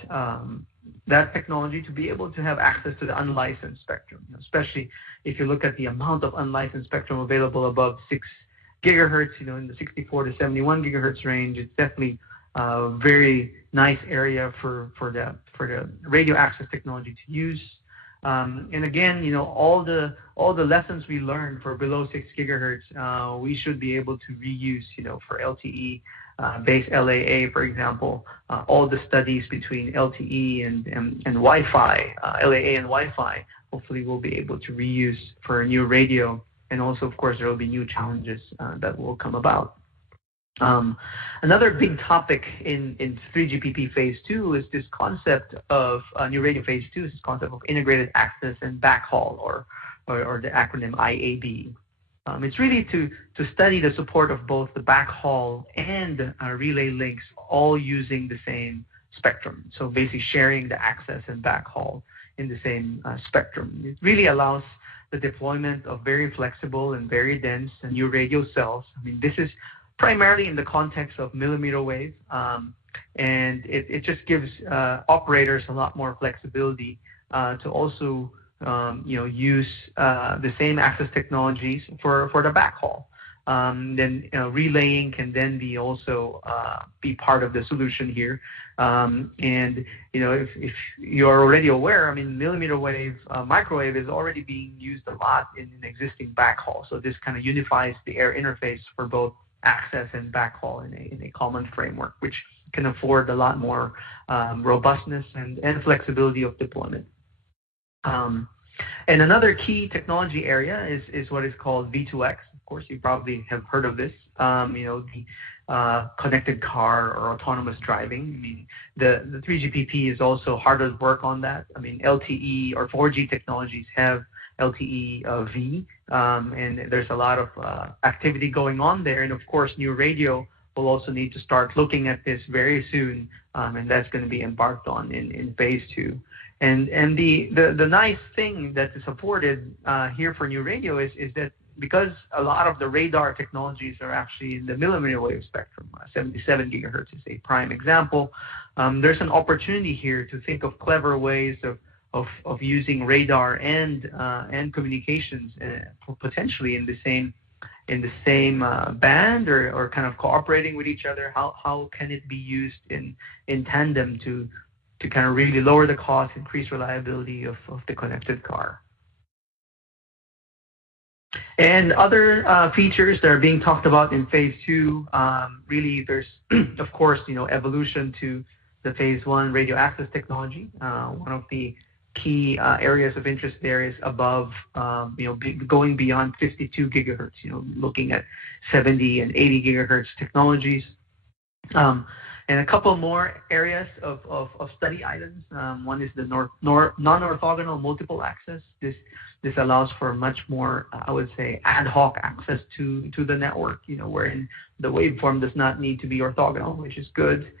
technology to be able to have access to the unlicensed spectrum, especially if you look at the amount of unlicensed spectrum available above 6 gigahertz, in the 64 to 71 gigahertz range. It's definitely a very nice area for the radio access technology to use. And again, all the lessons we learned for below 6 gigahertz, we should be able to reuse, for LTE base LAA, for example, all the studies between LTE and Wi-Fi, LAA and Wi-Fi, hopefully we'll be able to reuse for a new radio. And also, of course, there will be new challenges that will come about. Another big topic in 3GPP phase 2 is this concept of new radio phase 2 is this concept of integrated access and backhaul, or the acronym IAB. It's really to study the support of both the backhaul and relay links, all using the same spectrum. So basically sharing the access and backhaul in the same spectrum. It really allows the deployment of very flexible and very dense new radio cells. I mean, this is primarily in the context of mmWave, and it just gives operators a lot more flexibility to also use the same access technologies for the backhaul. Then relaying can then be also be part of the solution here. And if you're already aware, I mean, mmWave microwave is already being used a lot in an existing backhaul. So this kind of unifies the air interface for both access and backhaul in a common framework, which can afford a lot more robustness and flexibility of deployment. And another key technology area is what is called V2X. Of course, you probably have heard of this. The connected car or autonomous driving. I mean, the 3GPP is also hard at work on that. I mean, LTE or 4G technologies have LTE-V, and there's a lot of activity going on there. And of course, new radio will also need to start looking at this very soon, and that's going to be embarked on in phase 2. And the nice thing that is afforded here for new radio is that because a lot of the radar technologies are actually in the mmWave spectrum, 77 gigahertz is a prime example, there's an opportunity here to think of clever ways of of using radar and communications potentially in the same band or kind of cooperating with each other. How can it be used in tandem to kind of really lower the cost, increase reliability of the connected car? And other features that are being talked about in phase 2, really there's, of course, evolution to the phase 1 radio access technology. One of the key areas of interest there is above, going beyond 52 gigahertz, looking at 70 and 80 gigahertz technologies. And a couple more areas of study items. One is the non-orthogonal multiple access. This allows for much more, I would say, ad hoc access to the network, wherein the waveform does not need to be orthogonal, which is good.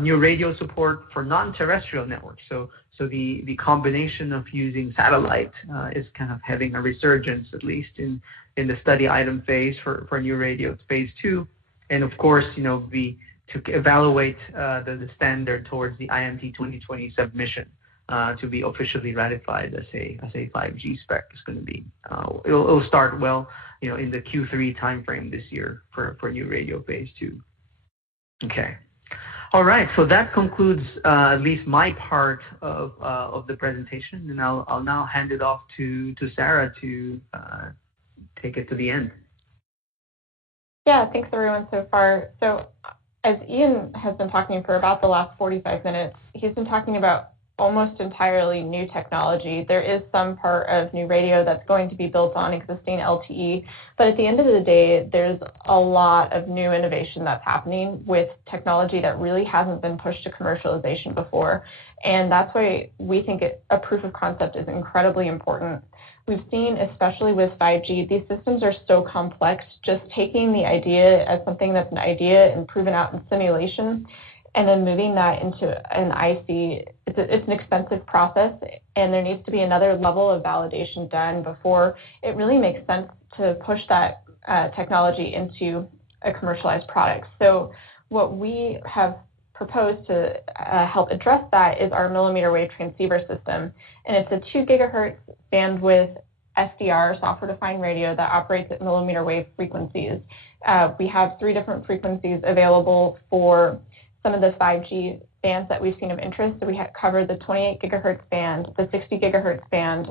New radio support for non-terrestrial networks. So the combination of using satellite is kind of having a resurgence, at least in the study item phase for new radio phase 2. And of course, to evaluate the standard towards the IMT 2020 submission. To be officially ratified as a 5G spec is going to be. It'll start in the Q3 timeframe this year for new radio phase 2. Okay. All right. So that concludes at least my part of the presentation, and I'll now hand it off to Sarah to take it to the end. Yeah. Thanks everyone so far. So as Ian has been talking for about the last 45 minutes, he's been talking about almost entirely new technology. There is some part of new radio that's going to be built on existing LTE, but at the end of the day, there's a lot of new innovation that's happening with technology that really hasn't been pushed to commercialization before. And that's why we think a proof of concept is incredibly important. We've seen, especially with 5G, these systems are so complex, just taking the idea as something that's an idea and proven out in simulation, and then moving that into an IC, it's an expensive process, and there needs to be another level of validation done before it really makes sense to push that technology into a commercialized product. So what we have proposed to help address that is our mmWave transceiver system, and it's a 2 gigahertz bandwidth SDR, software-defined radio, that operates at mmWave frequencies. We have 3 different frequencies available for some of the 5G bands that we've seen of interest. So we covered the 28 gigahertz band, the 60 gigahertz band,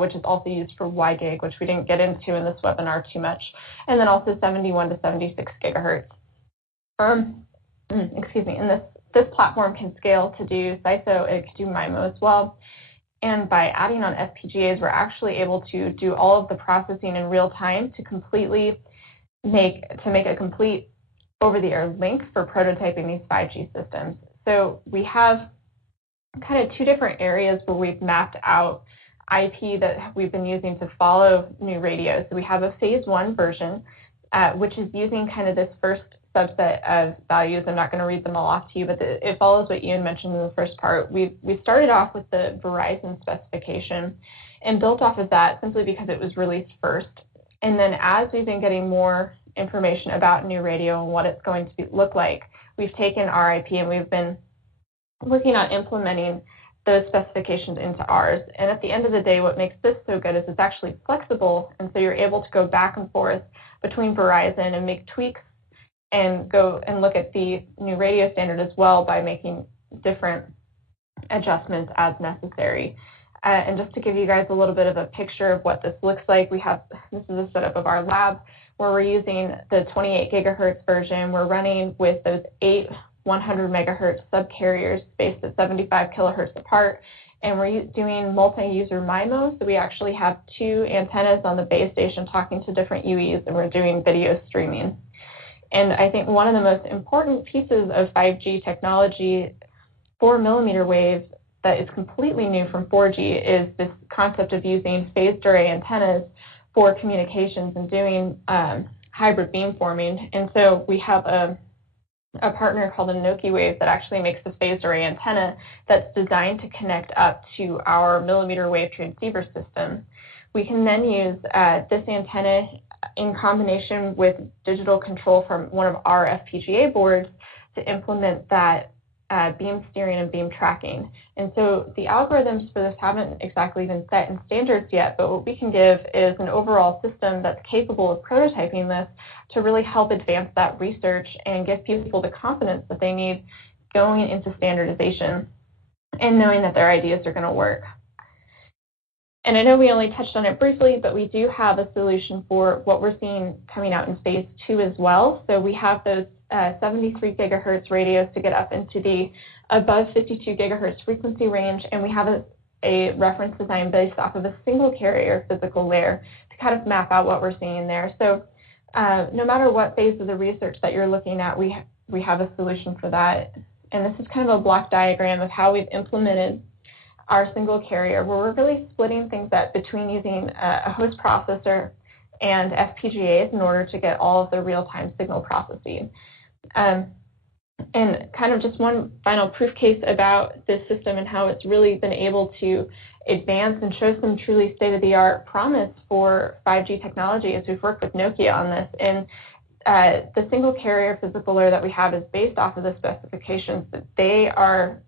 which is also used for WiGig, which we didn't get into in this webinar too much, and then also 71 to 76 gigahertz. Excuse me. And this platform can scale to do SISO, it can do MIMO as well. And by adding on FPGAs, we're actually able to do all of the processing in real time to make a complete over-the-air link for prototyping these 5G systems. So we have kind of 2 different areas where we've mapped out IP that we've been using to follow new radios. So we have a phase 1 version, which is using kind of this first subset of values. I'm not going to read them all off to you, but it follows what Ian mentioned in the first part. We started off with the Verizon specification and built off of that simply because it was released first. And then as we've been getting more information about new radio and what it's going to look like, we've taken our IP and we've been working on implementing those specifications into ours. And at the end of the day, what makes this so good is it's actually flexible, and so you're able to go back and forth between Verizon and make tweaks and go and look at the new radio standard as well by making different adjustments as necessary. And just to give you guys a little bit of a picture of what this looks like, this is a setup of our lab where we're using the 28 gigahertz version. We're running with those 8 100 megahertz subcarriers spaced at 75 kilohertz apart, and we're doing multi-user MIMO. So we actually have 2 antennas on the base station talking to different UEs, and we're doing video streaming. And I think one of the most important pieces of 5G technology for millimeter wave that is completely new from 4G is this concept of using phased array antennas for communications and doing hybrid beamforming. And so we have a partner called Anokiwave that actually makes a phased array antenna that's designed to connect up to our millimeter wave transceiver system. We can then use this antenna in combination with digital control from one of our FPGA boards to implement that beam steering and beam tracking. And so the algorithms for this haven't exactly been set in standards yet, but what we can give is an overall system that's capable of prototyping this to really help advance that research and give people the confidence that they need going into standardization and knowing that their ideas are going to work. And I know we only touched on it briefly, but we do have a solution for what we're seeing coming out in phase 2 as well. So we have those 73 gigahertz radios to get up into the above 52 gigahertz frequency range, and we have a reference design based off of a single carrier physical layer to kind of map out what we're seeing there. So no matter what phase of the research that you're looking at, we have a solution for that. And this is kind of a block diagram of how we've implemented our single carrier, where we're really splitting things up between using a host processor and FPGAs in order to get all of the real-time signal processing. And kind of just one final proof case about this system and how it's really been able to advance and show some truly state-of-the-art promise for 5G technology as we've worked with Nokia on this. And the single carrier physical layer that we have is based off of the specifications that they are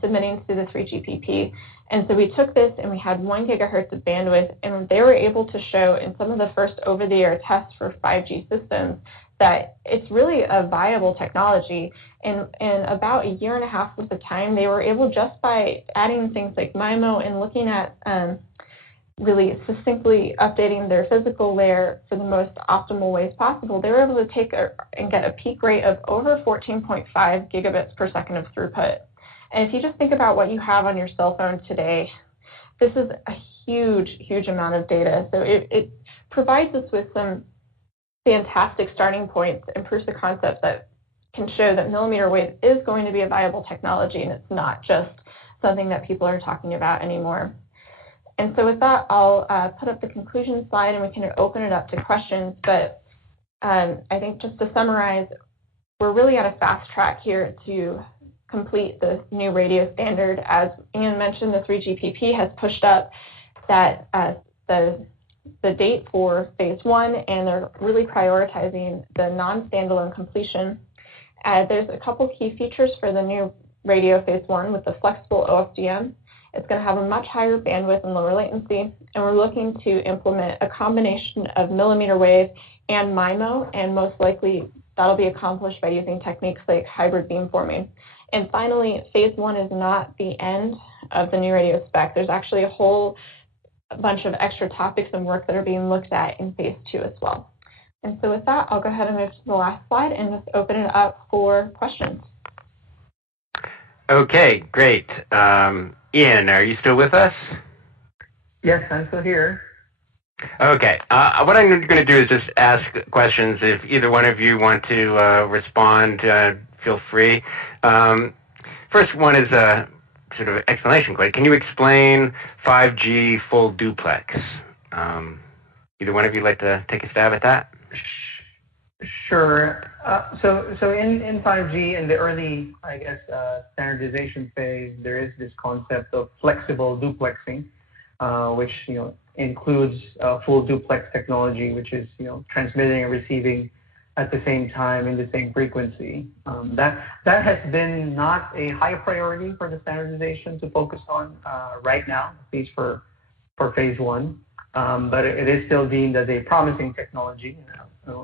submitting to the 3GPP. And so we took this and we had 1 gigahertz of bandwidth, and they were able to show in some of the first over-the-air tests for 5G systems that it's really a viable technology. And in about a year and a half worth of time, they were able, just by adding things like MIMO and looking at really succinctly updating their physical layer for the most optimal ways possible, they were able to take and get a peak rate of over 14.5 gigabits per second of throughput. And if you just think about what you have on your cell phone today, this is a huge, huge amount of data. So it provides us with some fantastic starting points and proofs of concept that can show that millimeter wave is going to be a viable technology, and it's not just something that people are talking about anymore. And so with that, I'll put up the conclusion slide and we can open it up to questions. But I think just to summarize, we're really on a fast track here to complete the new radio standard. As Ian mentioned, the 3GPP has pushed up that the date for phase 1, and they're really prioritizing the non-standalone completion. There's a couple key features for the new radio phase 1 with the flexible OFDM. It's going to have a much higher bandwidth and lower latency, and we're looking to implement a combination of millimeter wave and MIMO, and most likely that'll be accomplished by using techniques like hybrid beamforming. And finally, phase 1 is not the end of the new radio spec. There's actually a whole bunch of extra topics and work that are being looked at in phase 2 as well. And so with that, I'll go ahead and move to the last slide and just open it up for questions. Okay, great. Ian, are you still with us? Yes, I'm still here. Okay. What I'm going to do is just ask questions. If either one of you want to respond, feel free. First one is a sort of explanation question. Can you explain 5G full duplex? Either one of you like to take a stab at that? Sure. So in 5G, in the early, I guess, standardization phase, there is this concept of flexible duplexing, which includes full duplex technology, which is transmitting and receiving at the same time in the same frequency. That has been not a high priority for the standardization to focus on right now, at least for phase 1. But it is still deemed as a promising technology,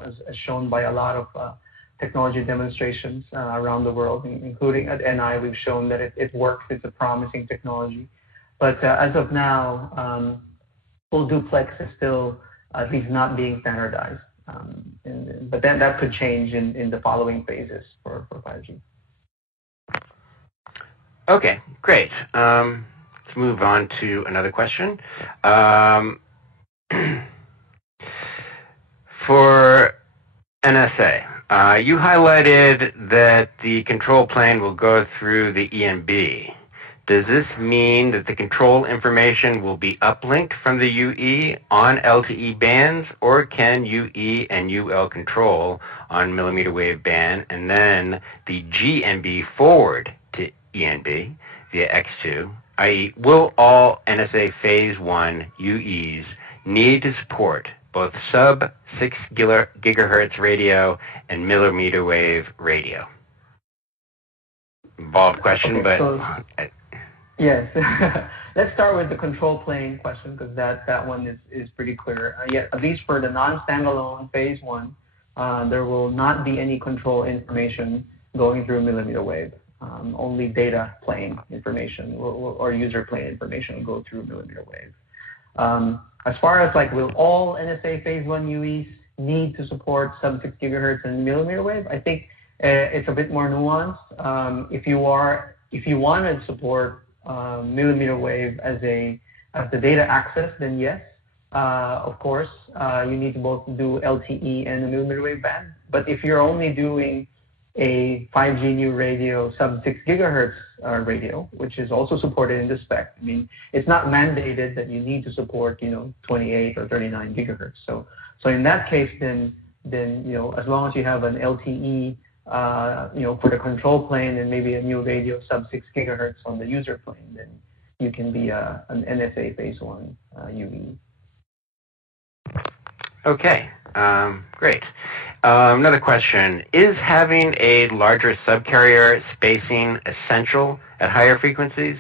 as shown by a lot of technology demonstrations around the world, including at NI. We've shown that it works. It's a promising technology. But as of now, full duplex is still at least not being standardized. But then that could change in the following phases for 5G. Okay, great. Let's move on to another question. For NSA, you highlighted that the control plane will go through the ENB. Does this mean that the control information will be uplinked from the UE on LTE bands, or can UE and UL control on millimeter wave band, and then the GNB forward to ENB via X2, i.e., will all NSA phase 1 UEs need to support both sub-6 gigahertz radio and millimeter wave radio? involved question, okay, but so, yes. Let's start with the control plane question, because that one is pretty clear. Yeah, at least for the non-standalone phase one, there will not be any control information going through millimeter wave. Only data plane information or user plane information will go through millimeter wave. As far as like, will all NSA phase one UEs need to support sub-6 gigahertz and millimeter wave? I think it's a bit more nuanced. If you want to support millimeter wave as the data access, then yes, of course, you need to both do LTE and the millimeter wave band. But if you're only doing a 5G new radio sub-6 gigahertz radio, which is also supported in the spec, I mean, it's not mandated that you need to support 28 or 39 gigahertz. So in that case, then as long as you have an LTE for the control plane and maybe a new radio sub-6 gigahertz on the user plane, then you can be an NSA phase one UE. Okay, great. Another question, is having a larger subcarrier spacing essential at higher frequencies?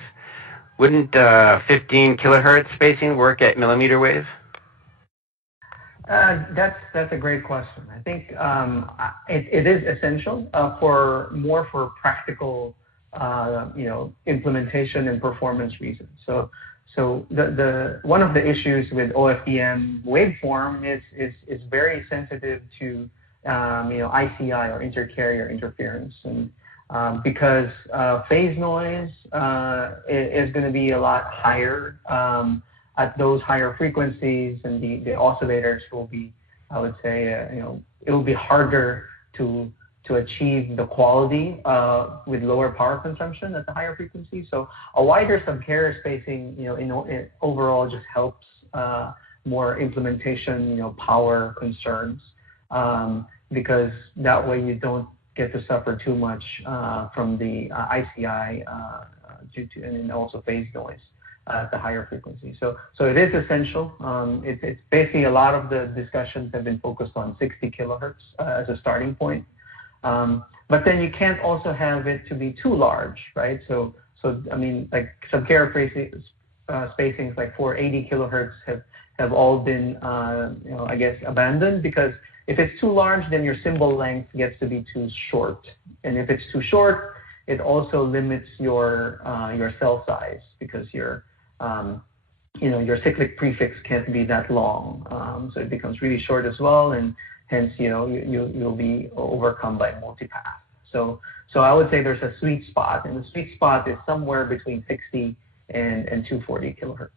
Wouldn't 15 kilohertz spacing work at millimeter wave? That's a great question. I think it is essential for practical implementation and performance reasons. So the one of the issues with OFDM waveform is very sensitive to ICI or intercarrier interference, and because phase noise is going to be a lot higher at those higher frequencies, and the oscillators will be, I would say, it will be harder to achieve the quality with lower power consumption at the higher frequency. So a wider subcarrier spacing, overall just helps more implementation, power concerns, because that way you don't get to suffer too much from the ICI and then also phase noise at the higher frequency. So it is essential. It's basically a lot of the discussions have been focused on 60 kilohertz as a starting point. But then you can't also have it to be too large, right? So I mean, like subcarrier spacings like 480 kilohertz have all been, I guess, abandoned, because if it's too large, then your symbol length gets to be too short, and if it's too short, it also limits your cell size, because your cyclic prefix can't be that long, so it becomes really short as well, and hence you'll be overcome by multipath. So I would say there's a sweet spot, and the sweet spot is somewhere between 60 and 240 kilohertz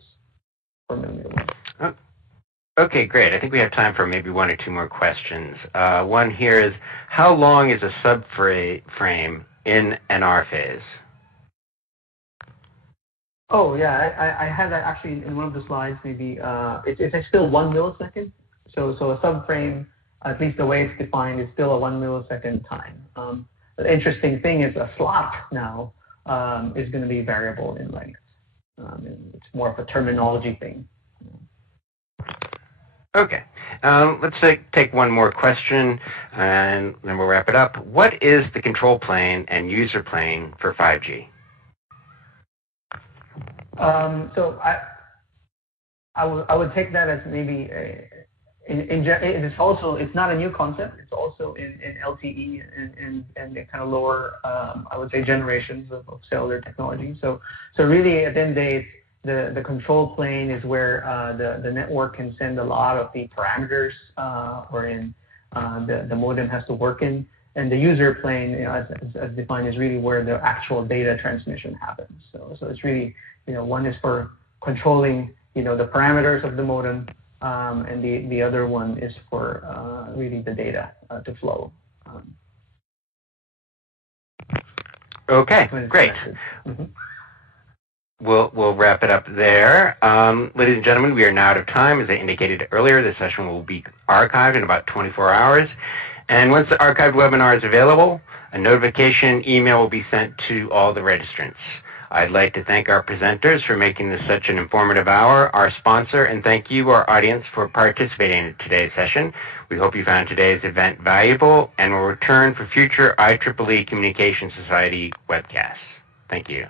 per millimeter wave. Okay, great. I think we have time for maybe one or two more questions. One here is, how long is a subframe in NR phase? Oh yeah, I had that actually in one of the slides. Maybe it's still 1 millisecond. So a subframe, at least the way it's defined, is still a 1 millisecond time. The interesting thing is a slot now is going to be variable in length. It's more of a terminology thing. Okay, let's take one more question, and then we'll wrap it up. What is the control plane and user plane for 5G? So I would take that as maybe it's not a new concept. It's also in LTE and the kind of lower I would say generations of cellular technology. So really at the end of the day, the control plane is where the network can send a lot of the parameters wherein the modem has to work in, and the user plane, as defined, is really where the actual data transmission happens. So it's really, one is for controlling the parameters of the modem, and the other one is for really the data to flow. Okay, great. Mm-hmm. We'll wrap it up there. Ladies and gentlemen, we are now out of time. As I indicated earlier, the session will be archived in about 24 hours. And once the archived webinar is available, a notification email will be sent to all the registrants. I'd like to thank our presenters for making this such an informative hour, our sponsor, and thank you, our audience, for participating in today's session. We hope you found today's event valuable and will return for future IEEE Communication Society webcasts. Thank you.